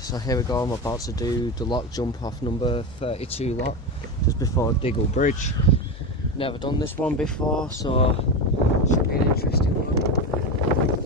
So here we go, I'm about to do the lock jump off number 32 lock, just before Diggle Bridge. Never done this one before, so should be an interesting one.